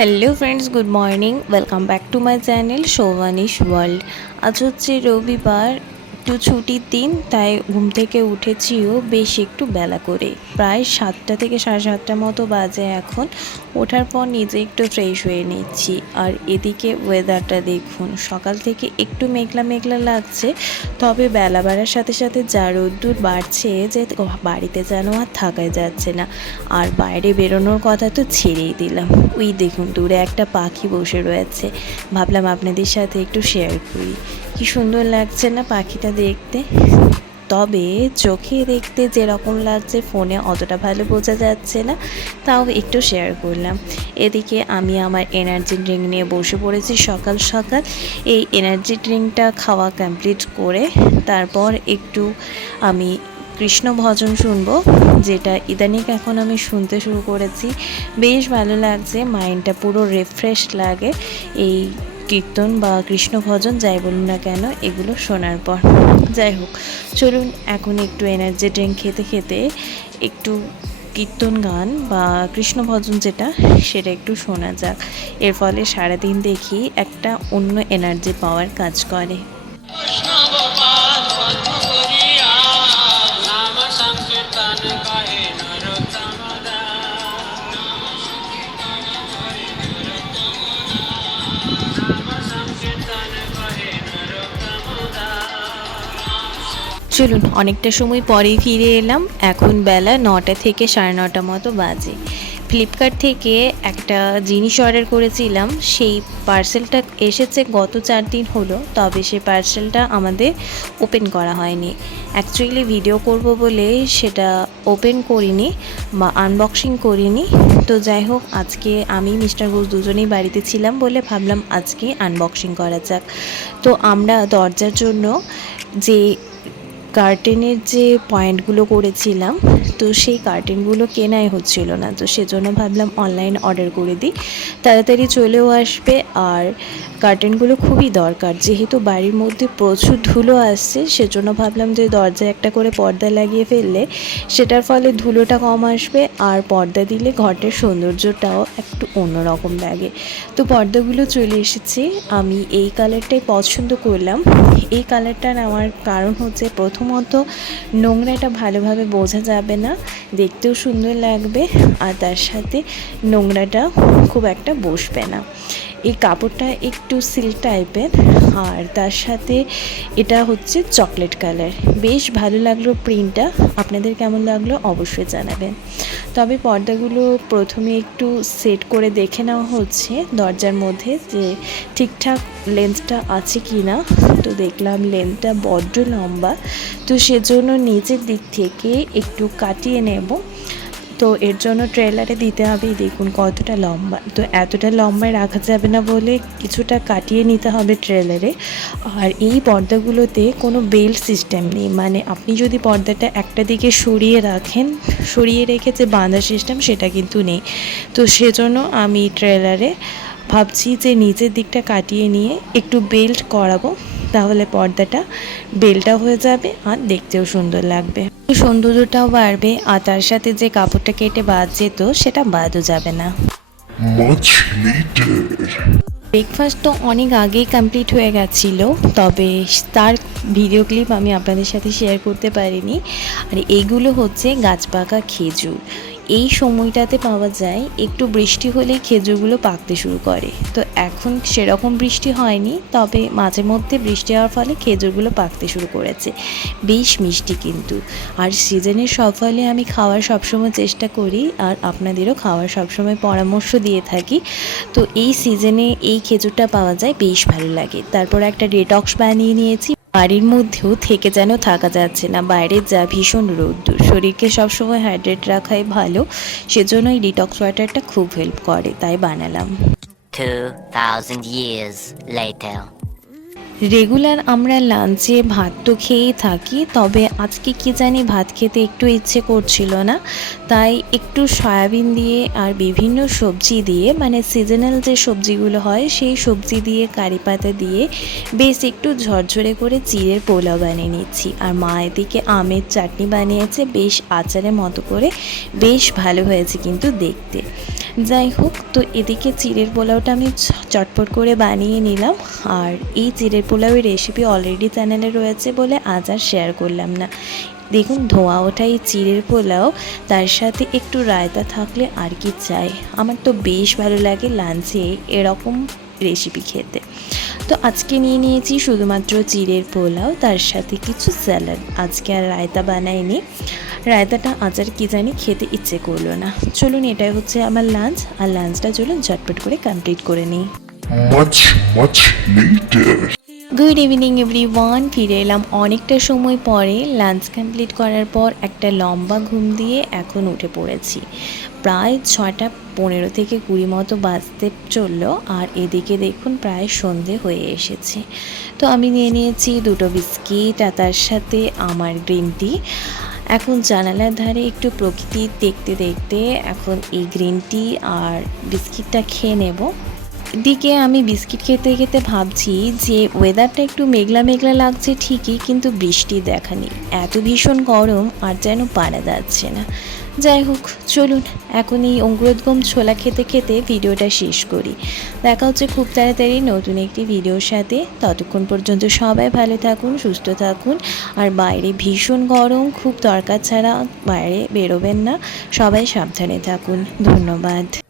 Hello friends good morning welcome back to my channel Shovanish world আজ হচ্ছে রবিবার, একটু ছুটির দিন, তাই ঘুম থেকে উঠেছিও বেশ একটু বেলা করে। প্রায় সাতটা থেকে সাড়ে সাতটা মতো বাজে এখন। ওঠার পর নিজে একটু ফ্রেশ হয়ে নিচ্ছি। আর এদিকে ওয়েদারটা দেখুন, সকাল থেকে একটু মেঘলা মেঘলা লাগছে, তবে বেলা বাড়ার সাথে সাথে যা রোদ্দুর বাড়ছে যে বাড়িতে যেন আর থাকাই যাচ্ছে না। আর বাইরে বেরোনোর কথা তো ছেড়েই দিলাম। ওই দেখুন, দূরে একটা পাখি বসে রয়েছে। ভাবলাম আপনাদের সাথে একটু শেয়ার করি। কি সুন্দর লাগছে না পাখিটা দেখতে? তবে চোখে দেখতে যেরকম লাগছে, ফোনে অতটা ভালো বোঝা যাচ্ছে না, তাও একটু শেয়ার করলাম। এদিকে আমি আমার এনার্জি ড্রিঙ্ক নিয়ে বসে পড়েছি সকাল সকাল। এই এনার্জি ড্রিঙ্কটা খাওয়া কমপ্লিট করে তারপর একটু আমি কৃষ্ণ ভজন শুনব, যেটা ইদানিং এখন আমি শুনতে শুরু করেছি। বেশ ভালো লাগছে মাইন্ডটা পুরো রিফ্রেশ লাগে। এই কীর্তন বা কৃষ্ণ ভজন যাই বলুন না কেন, এগুলো শোনার পর। যাই হোক, চলুন এখন একটু এনার্জি ড্রিঙ্ক খেতে খেতে একটু কীর্তন গান বা কৃষ্ণ ভজন যেটা, সেটা একটু শোনা যাক। এর ফলে সারাদিন দেখি একটা অন্য এনার্জি পাওয়ার কাজ করে। চলুন, অনেকটা সময় পরেই ফিরে এলাম। এখন বেলা নটা থেকে সাড়ে নটা মতো বাজে। ফ্লিপকার্ট থেকে একটা জিনিস অর্ডার করেছিলাম। সেই পার্সেলটা এসেছে গত চার দিন হলো, তবে সেই পার্সেলটা আমাদের ওপেন করা হয়নি। অ্যাকচুয়ালি ভিডিও করব বলে সেটা ওপেন করিনি বা আনবক্সিং করিনি। তো যাই হোক, আজকে আমি মিস্টার ঘোষ দুজনেই বাড়িতে ছিলাম বলে ভাবলাম আজকে আনবক্সিং করা যাক। তো আমরা দরজার জন্য যে কার্টেনের যে পয়েন্টগুলো করেছিলাম তো সেই কার্টেনগুলো কেনাই হচ্ছিল না। তো সেজন্য ভাবলাম অনলাইন অর্ডার করে দিই। তাড়াতাড়ি চলেও আসবে আর কার্টেনগুলো খুবই দরকার। যেহেতু বাড়ির মধ্যে প্রচুর ধুলো আসছে, সেজন্য ভাবলাম যে দরজায় একটা করে পর্দা লাগিয়ে ফেললে সেটার ফলে ধুলোটা কম আসবে আর পর্দা দিলে ঘরটার সৌন্দর্যটাও একটু অন্যরকম লাগে। তো পর্দাগুলো চলে এসেছে। আমি এই কালারটাই পছন্দ করলাম। এই কালারটা নেওয়ার কারণ হচ্ছে প্রথমত নোংরাটা ভালোভাবে বোঝা যাবে না। দেখতেও সুন্দর লাগবে। আর তার সাথে নোংরাটা খুব একটা বসবে না। এই কাপড়টা একটু সিল্ক টাইপের আর তার সাথে এটা হচ্ছে চকলেট কালার বেশ ভালো লাগল প্রিন্টটা আপনাদের কেমন লাগল অবশ্যই জানাবেন। তবে পর্দাগুলো প্রথমে একটু সেট করে দেখে নেওয়া হচ্ছে দরজার মধ্যে যে ঠিকঠাক লেন্সটা আছে কি না তো দেখলাম লেন্থটা বড্ড লম্বা। তো সেজন্য নিচের দিক থেকে একটু কাটিয়ে নেব। তো এর জন্য ট্রেলারে দিতে হবে, দেখুন কতটা লম্বা। তো এতটা লম্বায় রাখা যাবে না বলে কিছুটা কাটিয়ে নিতে হবে ট্রেলারে আর এই পর্দাগুলোতে কোনো বেল্ট সিস্টেম নেই। মানে আপনি যদি পর্দাটা একটা দিকে সরিয়ে রাখেন, সরিয়ে রেখে যে বাঁধা সিস্টেম সেটা কিন্তু নেই। তো সেজন্য আমি ট্রেলারে ভাবছি যে নিচের দিকটা কাটিয়ে নিয়ে একটু বেল্ট করাবো। তাহলে পর্দাটা বেলটা হয়ে যাবে আর দেখতেও সুন্দর লাগবে। সৌন্দর্যটাও বাড়বে আর তার সাথে যে কাপড়টা কেটে বাদ যেত সেটা বাদও যাবে না। ব্রেকফাস্ট তো অনেক আগেই কমপ্লিট হয়ে গেছিল তবে তার ভিডিও ক্লিপ আমি আপনাদের সাথে শেয়ার করতে পারিনি। আর এইগুলো হচ্ছে গাছ পাকা খেজুর। এই সময়টাতে পাওয়া যায় একটু বৃষ্টি হলেই খেজুরগুলো পাকতে শুরু করে। তো এখন সেরকম বৃষ্টি হয়নি, তবে মাঝে মধ্যে বৃষ্টি হওয়ার ফলে খেজুরগুলো পাকতে শুরু করেছে। বেশ মিষ্টি কিন্তু। আর সিজনের সব ফলে আমি খাওয়ার সবসময় চেষ্টা করি আর আপনাদেরও খাওয়ার সবসময় পরামর্শ দিয়ে থাকি। তো এই সিজনে এই খেজুরটা পাওয়া যায়, বেশ ভালো লাগে। তারপর একটা ডেটক্স বানিয়ে নিয়েছি। বাড়ির মধ্যেও থেকে যেন থাকা যাচ্ছে না। বাইরে যা ভীষণ রোদ্দুর। শরীরকে সবসময় হাইড্রেট রাখাই ভালো। সেজন্য এই ডিটক্স ওয়াটারটা খুব হেল্প করে। তাই বানালাম। 2,000 years later. রেগুলার আমরা লাঞ্চে ভাত তো খেয়েই থাকি, তবে আজকে কি জানি ভাত খেতে একটু ইচ্ছে করছিল না। তাই একটু সয়াবিন দিয়ে আর বিভিন্ন সবজি দিয়ে মানে সিজনাল যে সবজিগুলো হয়, সেই সবজি দিয়ে কারি পাতা দিয়ে বেশ একটু ঝরঝরে করে চিড়ের পোলাও বানিয়ে নিচ্ছি। আর মা এদিকে আমের চাটনি বানিয়েছে, বেশ আচারের মতো করে, বেশ ভালো হয়েছে কিন্তু দেখতে। যাই হোক, তো এদিকে চিড়ের পোলাওটা আমি চটপট করে বানিয়ে নিলাম। আর এই চিড়ের পোলাওয়ের রেসিপি অলরেডি চ্যানেলে রয়েছে বলে আজ আর শেয়ার করলাম না। দেখুন, ধোয়া ওঠা এই চিড়ের পোলাও, তার সাথে একটু রায়তা থাকলে আর কি চাই। আমার তো বেশ ভালো লাগে লাঞ্চে এরকম রেসিপি খেতে। তো আজকে নিয়ে নিয়েছি শুধুমাত্র চিড়ের পোলাও, তার সাথে কিছু স্যালাড আজকে আর রায়তা বানাইনি। রায়তাটা আচার কি জানি খেতে ইচ্ছে করল না। চলুন, এটাই হচ্ছে আমার লাঞ্চ আর লাঞ্চটা চলুন ঝটপট করে কমপ্লিট করে নিই. গুড ইভিনিং এভরি ওয়ান ফিরে এলাম অনেকটা সময় পরে। লাঞ্চ কমপ্লিট করার পর একটা লম্বা ঘুম দিয়ে এখন উঠে পড়েছি। প্রায় ছটা পনেরো থেকে কুড়ি মতো বাজতে চলল আর এদিকে দেখুন প্রায় সন্ধে হয়ে এসেছে। তো আমি নিয়ে নিয়েছি দুটো বিস্কিট আর তার সাথে আমার গ্রিন টি। এখন জানালার ধারে একটু প্রকৃতি দেখতে দেখতে এখন এই গ্রিন টি আর বিস্কিটটা খেয়ে নেব। দিকে আমি বিস্কিট খেতে খেতে ভাবছি যে ওয়েদারটা একটু মেঘলা মেঘলা লাগছে ঠিকই, কিন্তু বৃষ্টি দেখা নেই। এত ভীষণ গরম আর যেন পারা যাচ্ছে না। যাই হোক, চলুন, এখন এই অঙ্কুরোদ্গম ছোলা খেতে খেতে ভিডিওটা শেষ করি। দেখা হচ্ছে খুব তাড়াতাড়ি নতুন একটি ভিডিওর সাথে। ততক্ষণ পর্যন্ত সবাই ভালো থাকুন, সুস্থ থাকুন। আর বাইরে ভীষণ গরম, খুব দরকার ছাড়া বাইরে বেরোবেন না। সবাই সাবধানে থাকুন। ধন্যবাদ।